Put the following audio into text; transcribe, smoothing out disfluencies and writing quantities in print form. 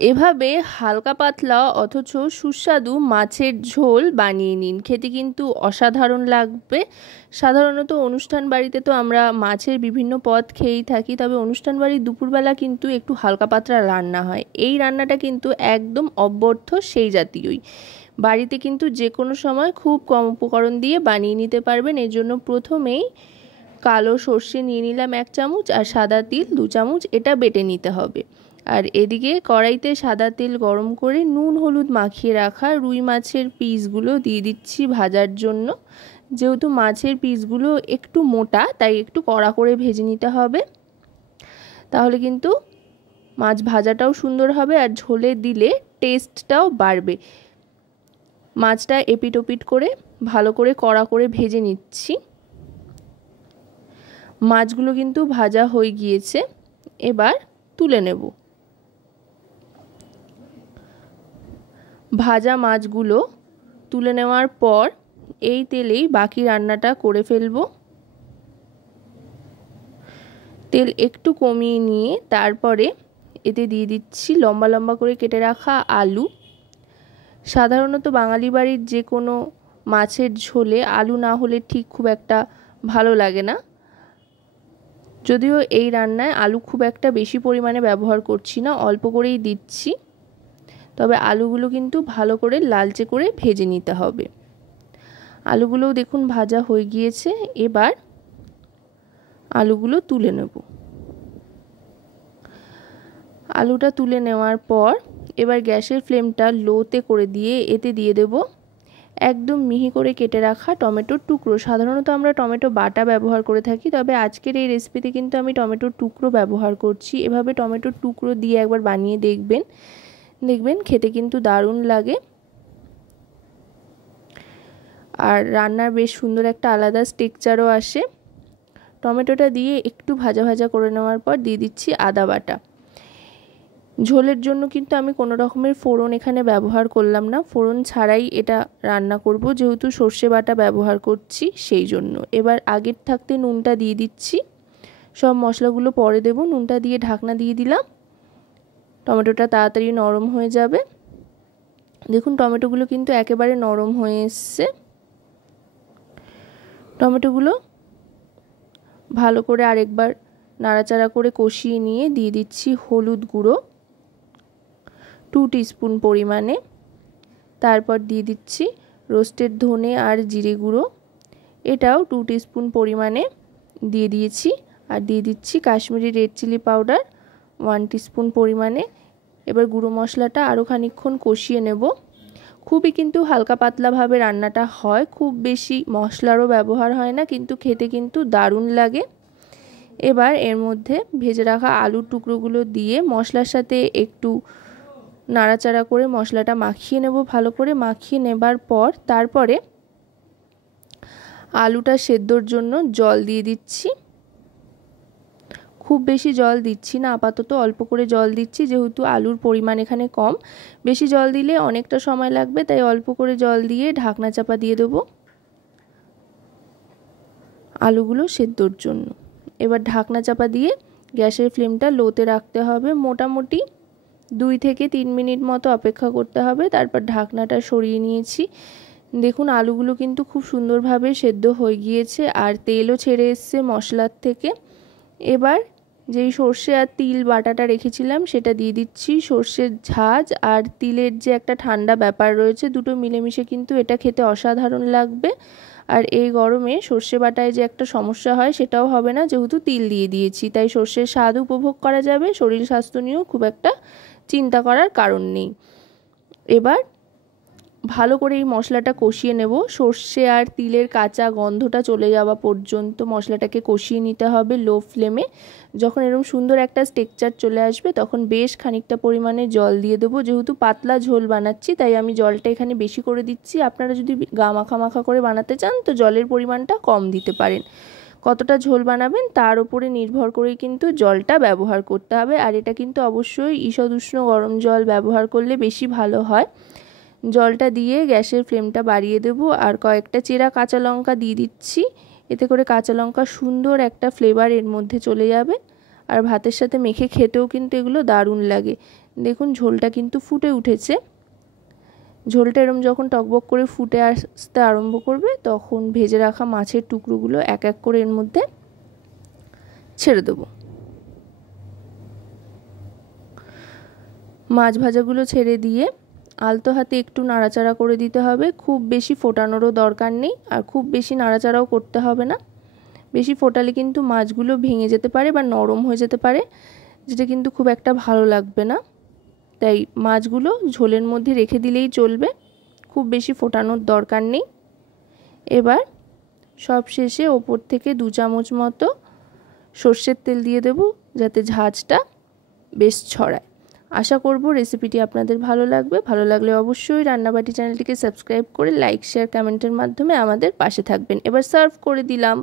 এভাবে হালকা পাতলা অথচ সুস্বাদু মাছের ঝোল বানিয়ে নিন, খেতে কিন্তু অসাধারণ লাগবে। সাধারণত অনুষ্ঠান বাড়িতে তো আমরা মাছের বিভিন্ন পদ খেয়েই থাকি, তবে অনুষ্ঠান বাড়ির দুপুরবেলা কিন্তু একটু হালকা পাতলা রান্না হয়। এই রান্নাটা কিন্তু একদম অব্যর্থ সেই জাতীয়ই। বাড়িতে কিন্তু যে কোনো সময় খুব কম উপকরণ দিয়ে বানিয়ে নিতে পারবেন। এর জন্য প্রথমেই কালো সর্ষে নিয়ে নিলাম 1 চামচ, আর সাদা তিল 2 চামচ, এটা বেটে নিতে হবে। আর এদিকে কড়াইতে সাদা তেল গরম করে নুন হলুদ মাখিয়ে রাখা রুই মাছের পিসগুলো দিয়ে দিচ্ছি ভাজার জন্য। যেহেতু মাছের পিসগুলো একটু মোটা, তাই একটু কড়া করে ভেজে নিতে হবে, তাহলে কিন্তু মাছ ভাজাটাও সুন্দর হবে আর ঝোলে দিলে টেস্টটাও বাড়বে। মাছটা এপিট ওপিট করে ভালো করে কড়া করে ভেজে নিচ্ছি। মাছগুলো কিন্তু ভাজা হয়ে গিয়েছে, এবার তুলে নেব। ভাজা মাছগুলো তুলে নেওয়ার পর এই তেলেই বাকি রান্নাটা করে ফেলব। তেল একটু কমিয়ে নিয়ে তারপরে এতে দিয়ে দিচ্ছি লম্বা লম্বা করে কেটে রাখা আলু। সাধারণত বাঙালি বাড়ির যে কোনো মাছের ঝোলে আলু না হলে ঠিক খুব একটা ভালো লাগে না। যদিও এই রান্নায় আলু খুব একটা বেশি পরিমাণে ব্যবহার করছি না, অল্প করেই দিচ্ছি, তবে আলুগুলো কিন্তু ভালো করে লালচে করে ভেজে নিতে হবে। আলুগুলোও দেখুন ভাজা হয়ে গিয়েছে, এবার আলুগুলো তুলে নেব। আলুটা তুলে নেওয়ার পর এবার গ্যাসের ফ্লেমটা লোতে করে দিয়ে এতে দিয়ে দেব একদম মিহি করে কেটে রাখা টমেটোর টুকরো। সাধারণত আমরা টমেটো বাটা ব্যবহার করে থাকি, তবে আজকের এই রেসিপিতে কিন্তু আমি টমেটোর টুকরো ব্যবহার করছি। এভাবে টমেটোর টুকরো দিয়ে একবার বানিয়ে দেখবেন খেতে কিন্তু দারুণ লাগে, আর রান্নার বেশ সুন্দর একটা আলাদা টেক্সচারও আসে। টমেটোটা দিয়ে একটু ভাজা ভাজা করে নেওয়ার পর দিয়ে দিচ্ছি আদা বাটা। ঝোলের জন্য কিন্তু আমি কোনো রকমের ফোড়ন এখানে ব্যবহার করলাম না, ফোড়ন ছাড়াই এটা রান্না করব, যেহেতু সর্ষে বাটা ব্যবহার করছি সেই জন্য। এবার আগের থাকতে নুনটা দিয়ে দিচ্ছি, সব মশলাগুলো পরে দেব। নুনটা দিয়ে ঢাকনা দিয়ে দিলাম, টমেটোটা তাড়াতাড়ি নরম হয়ে যাবে। দেখুন টমেটোগুলো কিন্তু একেবারে নরম হয়ে এসছে। টমেটোগুলো ভালো করে আরেকবার নাড়াচাড়া করে কষিয়ে নিয়ে দিয়ে দিচ্ছি হলুদ গুঁড়ো 2 টিস্পুন পরিমাণে, তারপর দিয়ে দিচ্ছি রোস্টেড ধনে আর জিরে গুঁড়ো, এটাও 2 টিস্পুন পরিমাণে দিয়ে দিয়েছি, আর দিয়ে দিচ্ছি Kashmiri red chilli powder 1 teaspoon পরিমাণে। এবার গুঁড়ো মশলাটা আরও খানিকক্ষণ কষিয়ে নেব। খুবই কিন্তু হালকা পাতলাভাবে রান্নাটা হয়, খুব বেশি মশলারও ব্যবহার হয় না, কিন্তু খেতে কিন্তু দারুণ লাগে। এবার এর মধ্যে ভেজে রাখা আলুর টুকরোগুলো দিয়ে মশলার সাথে একটু নাড়াচাড়া করে মশলাটা মাখিয়ে নেব। ভালো করে মাখিয়ে নেবার পর তারপরে আলুটা সেদ্ধর জন্য জল দিয়ে দিচ্ছি। খুব বেশি জল দিচ্ছি না, আপাতত অল্প করে জল দিচ্ছি, যেহেতু আলুর পরিমাণ এখানে কম। বেশি জল দিলে অনেকটা সময় লাগবে, তাই অল্প করে জল দিয়ে ঢাকনা চাপা দিয়ে দেব আলুগুলো সেদ্ধর জন্য। এবার ঢাকনা চাপা দিয়ে গ্যাসের ফ্লেমটা লোতে রাখতে হবে। মোটামুটি 2 থেকে 3 মিনিট মতো অপেক্ষা করতে হবে। তারপর ঢাকনাটা সরিয়ে নিয়েছি। দেখুন আলুগুলো কিন্তু খুব সুন্দরভাবে সেদ্ধ হয়ে গিয়েছে, আর তেলও ছেড়ে এসছে মশলার থেকে। এবার যেই সর্ষে আর তিল বাটাটা রেখেছিলাম সেটা দিয়ে দিচ্ছি। সর্ষের ঝাঁজ আর তিলের যে একটা ঠান্ডা ব্যাপার রয়েছে, দুটো মিলেমিশে কিন্তু এটা খেতে অসাধারণ লাগবে। আর এই গরমে সর্ষে বাটায় যে একটা সমস্যা হয় সেটাও হবে না, যেহেতু তিল দিয়ে দিয়েছি, তাই সর্ষের স্বাদ উপভোগ করা যাবে। শরীর স্বাস্থ্য নিয়েও খুব একটা চিন্তা করার কারণ নেই। এবার ভালো করে এই মশলাটা কষিয়ে নেব। সর্ষে আর তিলের কাঁচা গন্ধটা চলে যাওয়া পর্যন্ত মশলাটাকে কষিয়ে নিতে হবে লো ফ্লেমে। যখন এরকম সুন্দর একটা টেক্সচার চলে আসবে তখন বেশ খানিকটা পরিমাণে জল দিয়ে দেবো। যেহেতু পাতলা ঝোল বানাচ্ছি তাই আমি জলটা এখানে বেশি করে দিচ্ছি। আপনারা যদি গা মাখা মাখা করে বানাতে চান তো জলের পরিমাণটা কম দিতে পারেন। কতটা ঝোল বানাবেন তার উপরে নির্ভর করেই কিন্তু জলটা ব্যবহার করতে হবে। আর এটা কিন্তু অবশ্যই ঈষৎ উষ্ণ গরম জল ব্যবহার করলে বেশি ভালো হয়। জলটা দিয়ে গ্যাসের ফ্লেমটা বাড়িয়ে দেব, আর কয়েকটা চেরা কাঁচা লঙ্কা দিয়ে দিচ্ছি। এতে করে কাঁচা লঙ্কা সুন্দর একটা ফ্লেভার এর মধ্যে চলে যাবে। আর ভাতের সাথে মেখে খেতেও কিন্তু এগুলো দারুণ লাগে। দেখুন ঝোলটা কিন্তু ফুটে উঠেছে। ঝোলটা এরম যখন টকবক করে ফুটে আসতে আরম্ভ করবে তখন ভেজে রাখা মাছের টুকরোগুলো এক এক করে এর মধ্যে ছেড়ে দেবো। মাছ ভাজাগুলো ছেড়ে দিয়ে আলতো হাতে একটু নাড়াচাড়া করে দিতে হবে। খুব বেশি ফোটানোরও দরকার নেই আর খুব বেশি নাড়াচাড়াও করতে হবে না। বেশি ফোটালে কিন্তু মাছগুলো ভেঙে যেতে পারে বা নরম হয়ে যেতে পারে, যেটা কিন্তু খুব একটা ভালো লাগবে না। তাই মাছগুলো ঝোলের মধ্যে রেখে দিলেই চলবে, খুব বেশি ফোটানোর দরকার নেই। এবার সব শেষে ওপর থেকে 2 চামচ মতো সর্ষের তেল দিয়ে দেব, যাতে ঝাঁঝটা বেশ ছড়ায়। আশা করব রেসিপিটি আপনাদের ভালো লাগবে। ভালো লাগলে অবশ্যই রান্নাবাটি চ্যানেলটিকে সাবস্ক্রাইব করে লাইক, শেয়ার, কমেন্টের মাধ্যমে আমাদের পাশে থাকবেন। এবার সার্ভ করে দিলাম।